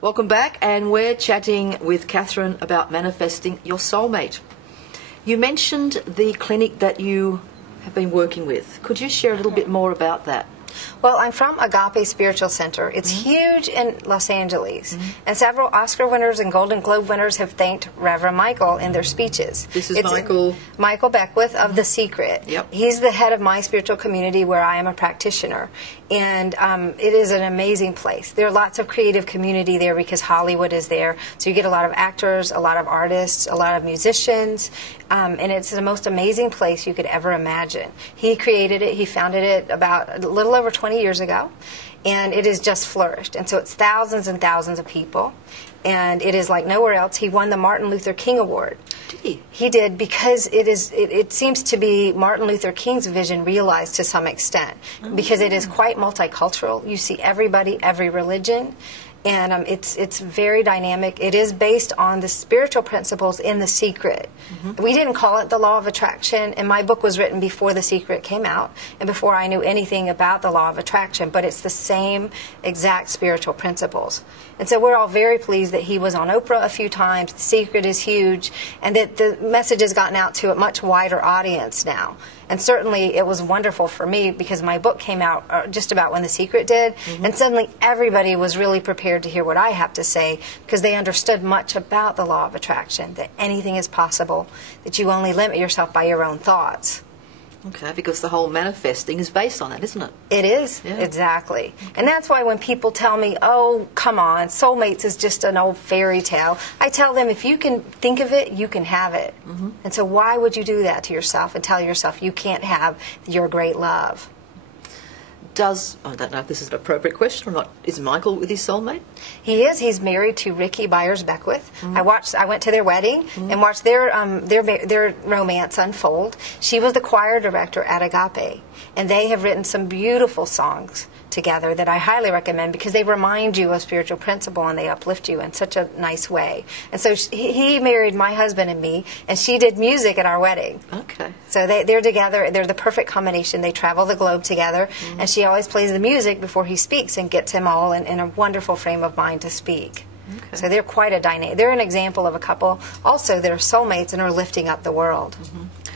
Welcome back, and we're chatting with Kathryn about manifesting your soulmate. You mentioned the clinic that you have been working with. Could you share a little bit more about that? Well, I'm from Agape Spiritual Centre. It's huge in Los Angeles, and several Oscar winners and Golden Globe winners have thanked Reverend Michael in their speeches. This is Michael Beckwith of The Secret. Yep. He's the head of my spiritual community where I am a practitioner, and it is an amazing place. There are lots of creative community there because Hollywood is there, so you get a lot of actors, a lot of artists, a lot of musicians, and it's the most amazing place you could ever imagine. He created it. He founded it about a little over 20 years ago, and it has just flourished. And so it's thousands and thousands of people, and it is like nowhere else. He won the Martin Luther King Award. Did he? He did, because it seems to be Martin Luther King's vision realized to some extent, because it is quite multicultural. You see everybody, every religion, and it's very dynamic. It is based on the spiritual principles in The Secret. We didn't call it the law of attraction, and my book was written before The Secret came out and before I knew anything about the law of attraction, but it's the same exact spiritual principles. And so we're all very pleased that he was on Oprah a few times. The Secret is huge, and that the message has gotten out to a much wider audience now. And certainly it was wonderful for me because my book came out just about when The Secret did, and suddenly everybody was really prepared to hear what I have to say because they understood much about the law of attraction, that anything is possible, that you only limit yourself by your own thoughts. Okay, because the whole manifesting is based on that, isn't it? It is, exactly. And that's why when people tell me, oh, come on, soulmates is just an old fairy tale, I tell them, if you can think of it, you can have it. And so why would you do that to yourself and tell yourself you can't have your great love? I don't know if this is an appropriate question or not, is Michael with his soulmate? He is. He's married to Ricky Byers Beckwith. I went to their wedding and watched their romance unfold. She was the choir director at Agape, and they have written some beautiful songs together that I highly recommend because they remind you of spiritual principle and they uplift you in such a nice way. And so he married my husband and me, and she did music at our wedding. Okay. So they're together. They're the perfect combination. They travel the globe together, and she always plays the music before he speaks and gets him all in a wonderful frame of mind to speak. Okay. So they're quite a dynamic. They're an example of a couple also that are soulmates and are lifting up the world.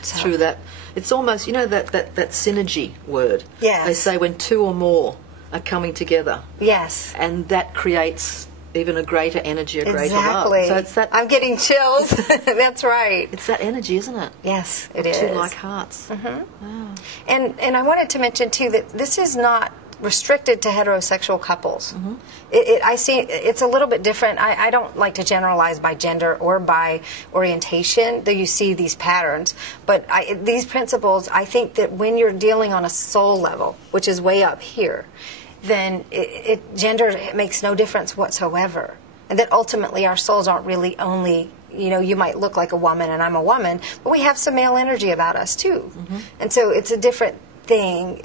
So. Through that, it's almost, you know, that synergy word. Yes. They say when two or more are coming together. Yes. And that creates even a greater energy, a greater love. Exactly. So it's that. I'm getting chills. That's right. It's that energy, isn't it? Yes, it is. Two like hearts. Wow. And I wanted to mention too that this is not restricted to heterosexual couples. I see it's a little bit different. I don't like to generalize by gender or by orientation, though you see these patterns. But these principles, I think that when you're dealing on a soul level, which is way up here, then gender makes no difference whatsoever. And that ultimately our souls aren't really only, you know, you might look like a woman and I'm a woman, but we have some male energy about us too. And so it's a different thing,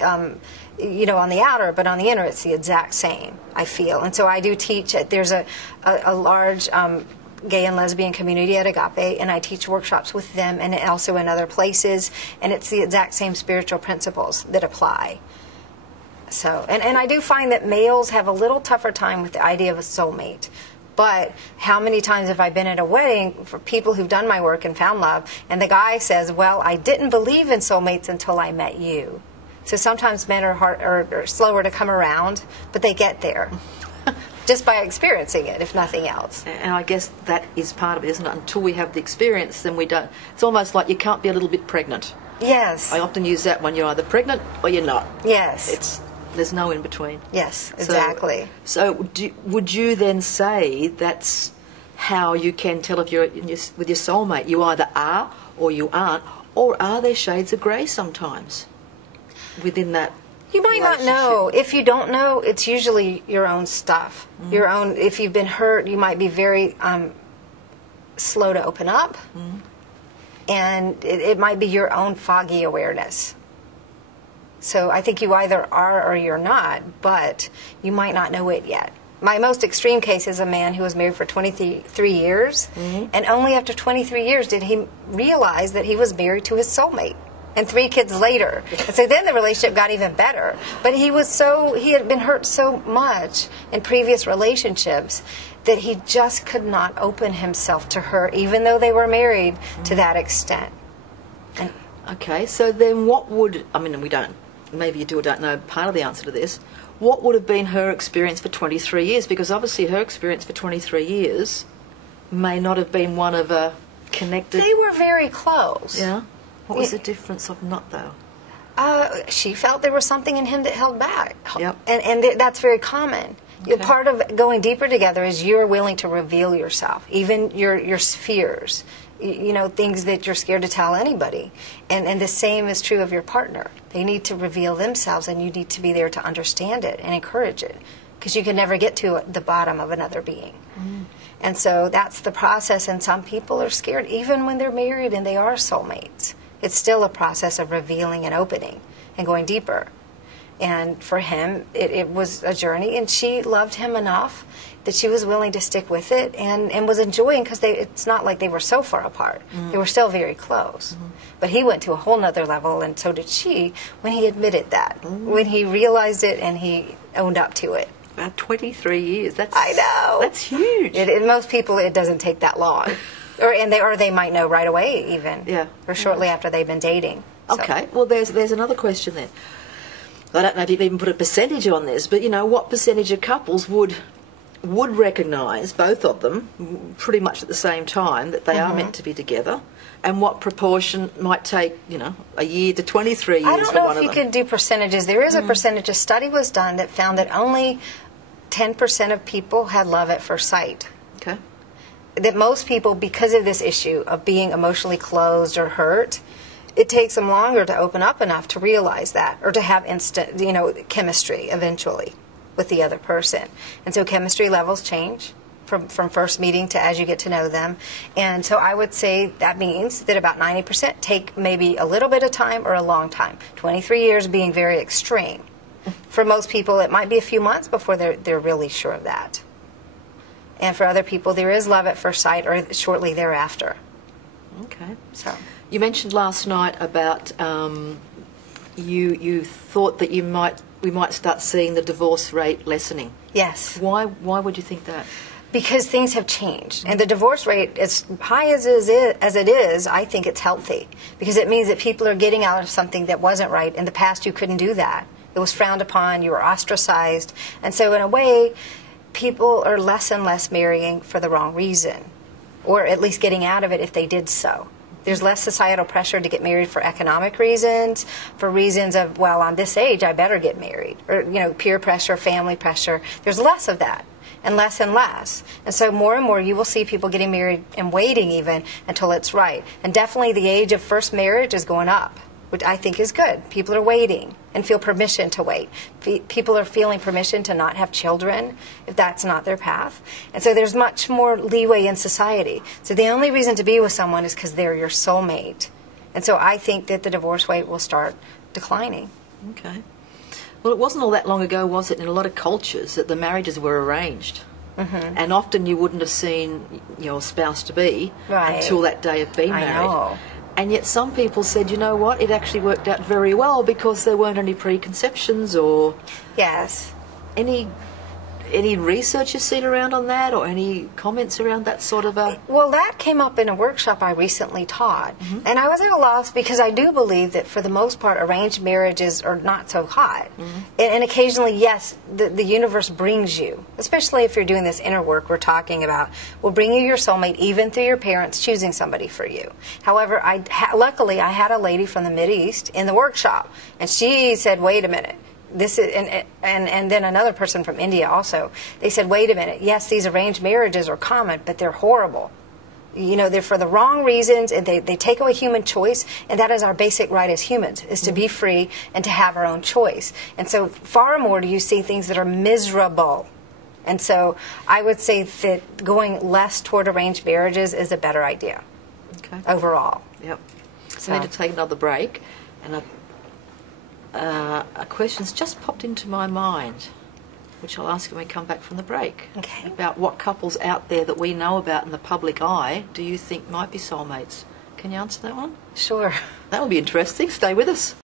you know, on the outer, but on the inner it's the exact same, I feel. And so I do teach, there's a large gay and lesbian community at Agape, and I teach workshops with them and also in other places, and it's the exact same spiritual principles that apply. So, and I do find that males have a little tougher time with the idea of a soulmate. But how many times have I been at a wedding for people who've done my work and found love, and the guy says, well, I didn't believe in soulmates until I met you. So sometimes men are slower to come around, but they get there just by experiencing it, if nothing else. And I guess that is part of it, isn't it? Until we have the experience, then we don't. It's almost like you can't be a little bit pregnant. Yes. I often use that when you're either pregnant or you're not. Yes. There's no in between. Yes, exactly. So would you then say that's how you can tell if you're with your soulmate? You either are or you aren't, or are there shades of grey sometimes within that? You might not know. If you don't know, it's usually your own stuff. Your own. If you've been hurt, you might be very slow to open up, and it might be your own foggy awareness. So I think you either are or you're not, but you might not know it yet. My most extreme case is a man who was married for 23 years, and only after 23 years did he realize that he was married to his soulmate. and 3 kids later. And so then the relationship got even better. But he had been hurt so much in previous relationships that he just could not open himself to her, even though they were married to that extent. And okay, so then what would, I mean, maybe you do or don't know part of the answer to this, what would have been her experience for 23 years? Because obviously her experience for 23 years may not have been one of a connected... They were very close. Yeah? What was the difference of not, though? She felt there was something in him that held back. Yep. And that's very common. Okay. Part of going deeper together is you're willing to reveal yourself, even your fears, things that you're scared to tell anybody. And the same is true of your partner. They need to reveal themselves, and you need to be there to understand it and encourage it, because you can never get to the bottom of another being. Mm. And so that's the process, and some people are scared even when they're married and they are soulmates. It's still a process of revealing and opening and going deeper. And for him, it was a journey, and she loved him enough that she was willing to stick with it and was enjoying, because it's not like they were so far apart. Mm-hmm. They were still very close. Mm-hmm. But he went to a whole nother level, and so did she, when he admitted that, when he realized it and he owned up to it. About 23 years. I know. That's huge. Most people, it doesn't take that long. or they might know right away, even. Yeah. Or shortly after they've been dating. Okay. Well, there's another question then. I don't know if you've even put a percentage on this, but what percentage of couples would recognise, both of them, pretty much at the same time, that they are meant to be together, and what proportion might take, a year to 23 years for one of them? I don't know if you could do percentages. There is a percentage. A study was done that found that only 10% of people had love at first sight. Okay. That most people, because of this issue of being emotionally closed or hurt, it takes them longer to open up enough to realize that, or to have instant, chemistry eventually with the other person. And so chemistry levels change from first meeting to as you get to know them. And so I would say that means that about 90% take maybe a little bit of time or a long time. 23 years being very extreme. For most people, it might be a few months before they're really sure of that. And for other people, there is love at first sight or shortly thereafter. Okay. So you mentioned last night about you thought that we might start seeing the divorce rate lessening. Yes. Why would you think that? Because things have changed. And the divorce rate, as high as it is, I think it's healthy. Because it means that people are getting out of something that wasn't right. In the past, you couldn't do that. It was frowned upon. You were ostracized. And so in a way, people are less and less marrying for the wrong reason. Or at least getting out of it if they did so. There's less societal pressure to get married for economic reasons, for reasons of, well, on this age, I better get married. Or, peer pressure, family pressure. There's less of that. And less and less. And so more and more you will see people getting married and waiting even until it's right. And definitely the age of first marriage is going up, which I think is good. People are waiting and feel permission to wait. People are feeling permission to not have children if that's not their path. And so there's much more leeway in society. So the only reason to be with someone is because they're your soulmate. And so I think that the divorce rate will start declining. Okay. Well, it wasn't all that long ago, was it, in a lot of cultures that the marriages were arranged. Mm-hmm. And often you wouldn't have seen your spouse-to-be until that day of being married. I know. And yet some people said, you know what, it actually worked out very well because there weren't any preconceptions or... Yes. Any research you've seen around on that, or any comments around that sort of a... Well, that came up in a workshop I recently taught. Mm-hmm. And I was at a loss because I do believe that for the most part arranged marriages are not so hot. Mm-hmm. And occasionally, yes, the universe brings you, especially if you're doing this inner work we're talking about, will bring you your soulmate even through your parents choosing somebody for you. However, luckily I had a lady from the Mideast in the workshop, and she said, wait a minute. This is and then another person from India also. They said, wait a minute, yes, these arranged marriages are common, but they're horrible. They're for the wrong reasons, and they take away human choice, and that is our basic right as humans, is to be free and to have our own choice. And so far more do you see things that are miserable. And so I would say that going less toward arranged marriages is a better idea. Okay. Overall. Yep. So I need to take another break, and a question's just popped into my mind, which I'll ask when we come back from the break. Okay. About what couples out there that we know about in the public eye do you think might be soulmates? Can you answer that one? Sure. That will be interesting. Stay with us.